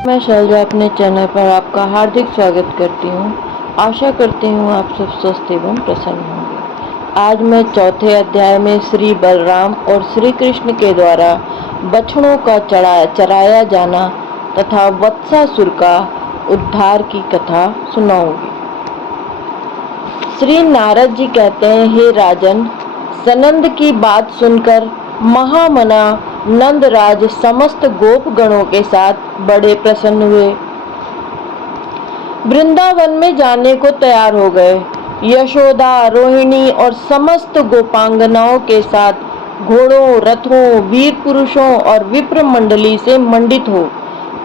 मैं शैलजा अपने चैनल पर आपका हार्दिक स्वागत करती हूँ। आशा करती हूँ आप सब स्वस्थ एवं प्रसन्न होंगे। आज मैं चौथे अध्याय में श्री बलराम और श्री कृष्ण के द्वारा बछड़ों का चराया जाना तथा वत्सासुर का उद्धार की कथा सुनाऊंगी। श्री नारद जी कहते हैं, हे राजन, सनंद की बात सुनकर महामना नंदराज समस्त गोप गणों के साथ बड़े प्रसन्न हुए। वृंदावन में जाने को तैयार हो गए। यशोदा, रोहिणी और समस्त गोपांगनाओं के साथ घोड़ों, रथों, वीर पुरुषों और विप्र मंडली से मंडित हो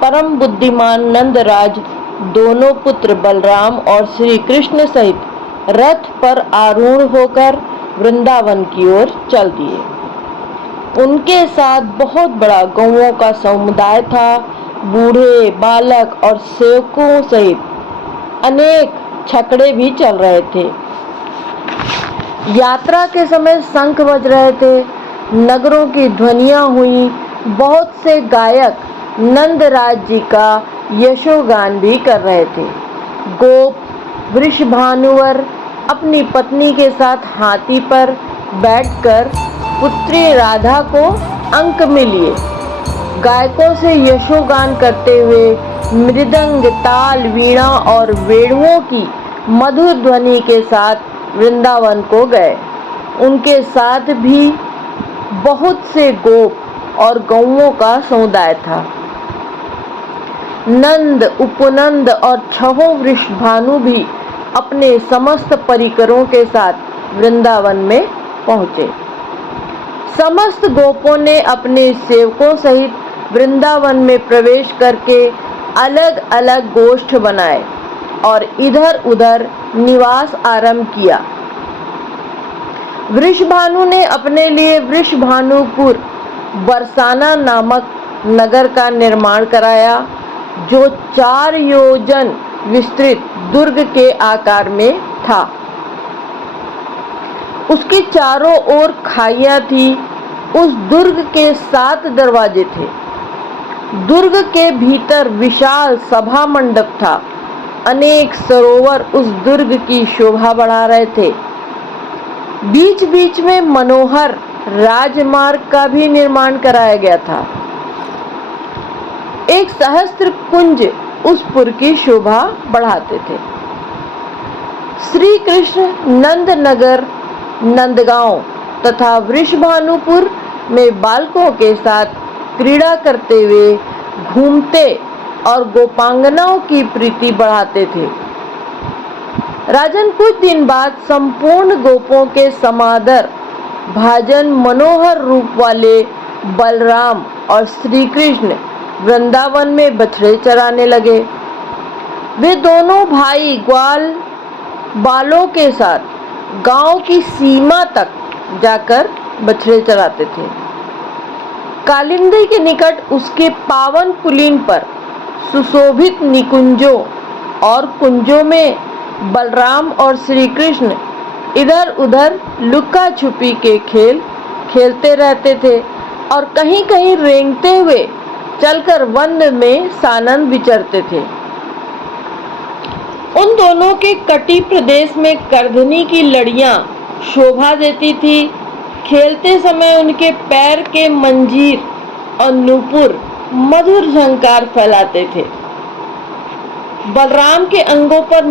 परम बुद्धिमान नंदराज दोनों पुत्र बलराम और श्री कृष्ण सहित रथ पर आरूढ़ होकर वृंदावन की ओर चल दिए। उनके साथ बहुत बड़ा गौओं का समुदाय था। बूढ़े, बालक और सेवकों सहित अनेक छकड़े भी चल रहे थे। यात्रा के समय शंख बज रहे थे, नगरों की ध्वनियां हुई। बहुत से गायक नंदराज जी का यशोगान भी कर रहे थे। गोप वृषभानुवर अपनी पत्नी के साथ हाथी पर बैठकर पुत्री राधा को अंक में लिए गायकों से यशोगान करते हुए मृदंग, ताल, वीणा और वेणुओं की मधुर ध्वनि के साथ वृंदावन को गए। उनके साथ भी बहुत से गोप और गौओं का समुदाय था। नंद, उपनंद और छहों वृषभानु भी अपने समस्त परिकरों के साथ वृंदावन में पहुंचे। समस्त गोपों ने अपने सेवकों सहित वृंदावन में प्रवेश करके अलग अलग गोष्ठ बनाए और इधर उधर निवास आरंभ किया। वृषभानु ने अपने लिए वृषभानुपुर बरसाना नामक नगर का निर्माण कराया, जो 4 योजन विस्तृत दुर्ग के आकार में था। उसकी चारों ओर खाइयां थी। उस दुर्ग के 7 दरवाजे थे। दुर्ग के भीतर विशाल सभा मंडप था। अनेक सरोवर उस दुर्ग की शोभा बढ़ा रहे थे। बीच बीच में मनोहर राजमार्ग का भी निर्माण कराया गया था। एक सहस्त्र कुंज उस पुर की शोभा बढ़ाते थे। श्री कृष्ण नंदनगर, नंदगांव तथा वृषभानुपुर में बालकों के साथ क्रीड़ा करते हुए घूमते और गोपांगनाओं की प्रीति बढ़ाते थे। राजन, कुछ दिन बाद संपूर्ण गोपों के समादर भाजन मनोहर रूप वाले बलराम और श्री कृष्ण वृंदावन में बछड़े चराने लगे। वे दोनों भाई ग्वाल बालों के साथ गांव की सीमा तक जाकर बछड़े चराते थे। कालिंदी के निकट उसके पावन पुलिन पर सुशोभित निकुंजों और कुंजों में बलराम और श्री कृष्ण इधर उधर लुका छुपी के खेल खेलते रहते थे और कहीं कहीं रेंगते हुए चलकर वन में सानंद विचरते थे। उन दोनों के कटी प्रदेश में करधनी की लड़ियां शोभा देती थी। खेलते समय उनके पैर के मंजीर और नूपुर मधुर झंकार फैलाते थे। बलराम के अंगों पर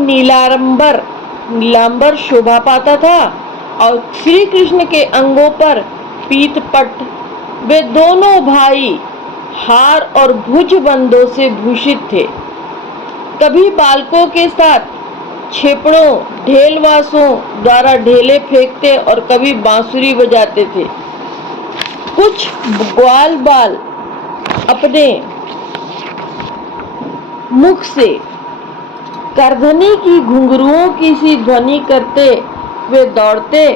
नीलांबर शोभा पाता था और श्री कृष्ण के अंगों पर पीतपट। वे दोनों भाई हार और भुजबंदों से भूषित थे। कभी बालकों के साथ छेपड़ों, ढेलवासों द्वारा ढेले फेंकते और कभी बांसुरी बजाते थे। कुछ ग्वाल बाल अपने मुख से करधनी की घुंघरुओं की सी ध्वनि करते वे दौड़ते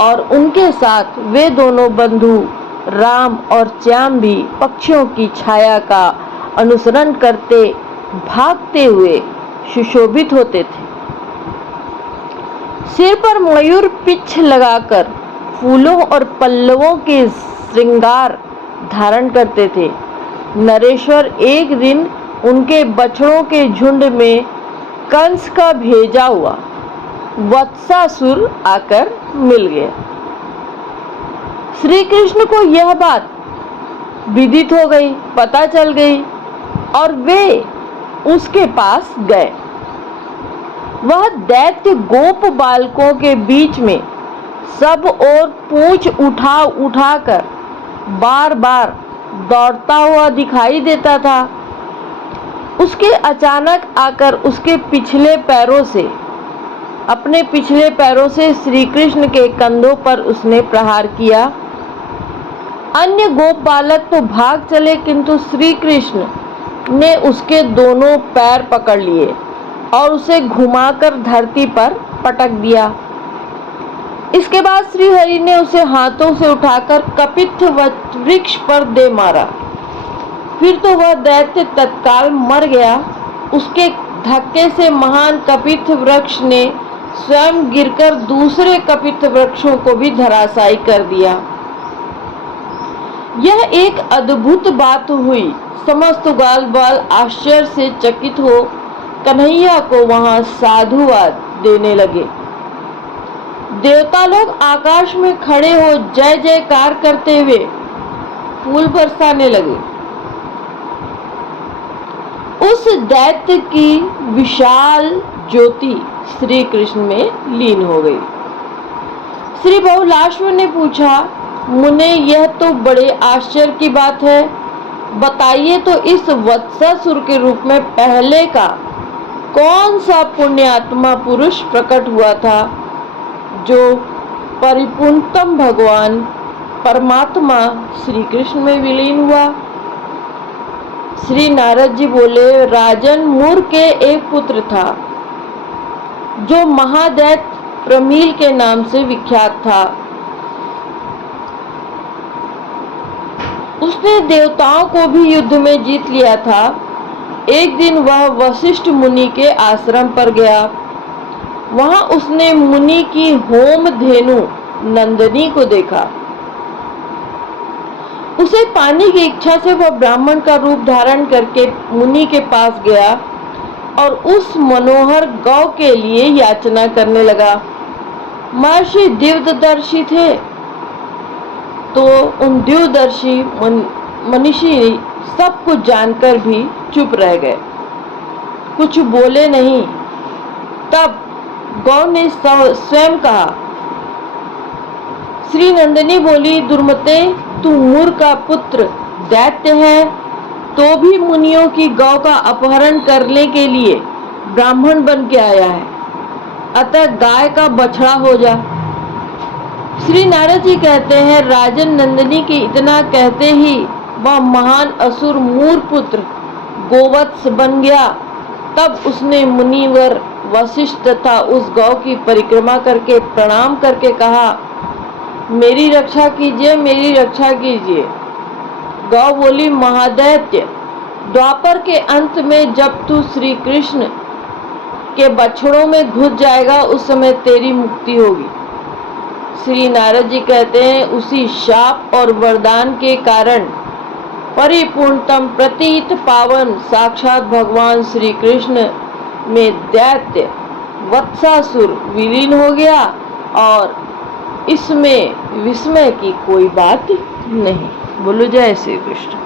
और उनके साथ वे दोनों बंधु राम और श्याम भी पक्षियों की छाया का अनुसरण करते भागते हुए सुशोभित होते थे। सिर पर मयूर पिच्छ लगाकर फूलों और पल्लवों के श्रृंगार धारण करते थे। नरेश्वर एक दिन उनके बछड़ों के झुंड में कंस का भेजा हुआ वत्सासुर आकर मिल गया। श्री कृष्ण को यह बात विदित हो गई, पता चल गई और वे उसके पास गए। वह दैत्य गोप बालकों के बीच में सब ओर पूंछ उठा उठाकर बार बार दौड़ता हुआ दिखाई देता था। उसके अचानक आकर उसके अपने पिछले पैरों से श्री कृष्ण के कंधों पर उसने प्रहार किया। अन्य गोप बालक तो भाग चले, किंतु श्री कृष्ण ने उसके दोनों पैर पकड़ लिए और उसे घुमाकर धरती पर पटक दिया। इसके बाद श्री हरि ने उसे हाथों से उठाकर कपित्थ वृक्ष पर दे मारा। फिर तो वह दैत्य तत्काल मर गया। उसके धक्के से महान कपित्थ वृक्ष ने स्वयं गिरकर दूसरे कपित्थ वृक्षों को भी धराशायी कर दिया। यह एक अद्भुत बात हुई। समस्त ग्वाल बाल आश्चर्य से चकित हो कन्हैया को वहां साधुवाद देने लगे। देवता लोग आकाश में खड़े हो जय जयकार करते हुए फूल बरसाने लगे। उस दैत्य की विशाल ज्योति श्री कृष्ण में लीन हो गई। श्री बहुलाश्व ने पूछा, मुने यह तो बड़े आश्चर्य की बात है। बताइए तो इस वत्सासुर के रूप में पहले का कौन सा पुण्यात्मा पुरुष प्रकट हुआ था जो परिपूर्णतम भगवान परमात्मा श्री कृष्ण में विलीन हुआ? श्री नारद जी बोले, राजन मूर के एक पुत्र था जो महादैत्य प्रमील के नाम से विख्यात था। उसने देवताओं को भी युद्ध में जीत लिया था। एक दिन वह वशिष्ठ मुनि के आश्रम पर गया। वहां उसने मुनि की होम धेनु नंदिनी को देखा। उसे पाने की इच्छा से वह ब्राह्मण का रूप धारण करके मुनि के पास गया और उस मनोहर गौ के लिए याचना करने लगा। महर्षि दिव्यदर्शी थे, तो उन दिव्यदर्शी मनीषी सब कुछ जानकर भी चुप रह गए, कुछ बोले नहीं। तब गौ ने स्वयं कहा। श्री नंदिनी बोली, दुर्मते, तू मूर्ख का पुत्र दैत्य है, तो भी मुनियों की गौ का अपहरण करने के लिए ब्राह्मण बन के आया है। अतः गाय का बछड़ा हो जा। श्री नारद जी कहते हैं, राजन नंदिनी के इतना कहते ही वह महान असुर मूर पुत्र गोवत्स बन गया। तब उसने मुनिवर वशिष्ठ तथा उस गौ की परिक्रमा करके प्रणाम करके कहा, मेरी रक्षा कीजिए, मेरी रक्षा कीजिए। गौ बोली, महादैत्य, द्वापर के अंत में जब तू श्री कृष्ण के बछड़ों में घुस जाएगा, उस समय तेरी मुक्ति होगी। श्री नारद जी कहते हैं, उसी शाप और वरदान के कारण परिपूर्णतम प्रतीत पावन साक्षात भगवान श्री कृष्ण में दैत्य वत्सासुर विलीन हो गया और इसमें विस्मय की कोई बात नहीं। बोलो जय श्री कृष्ण।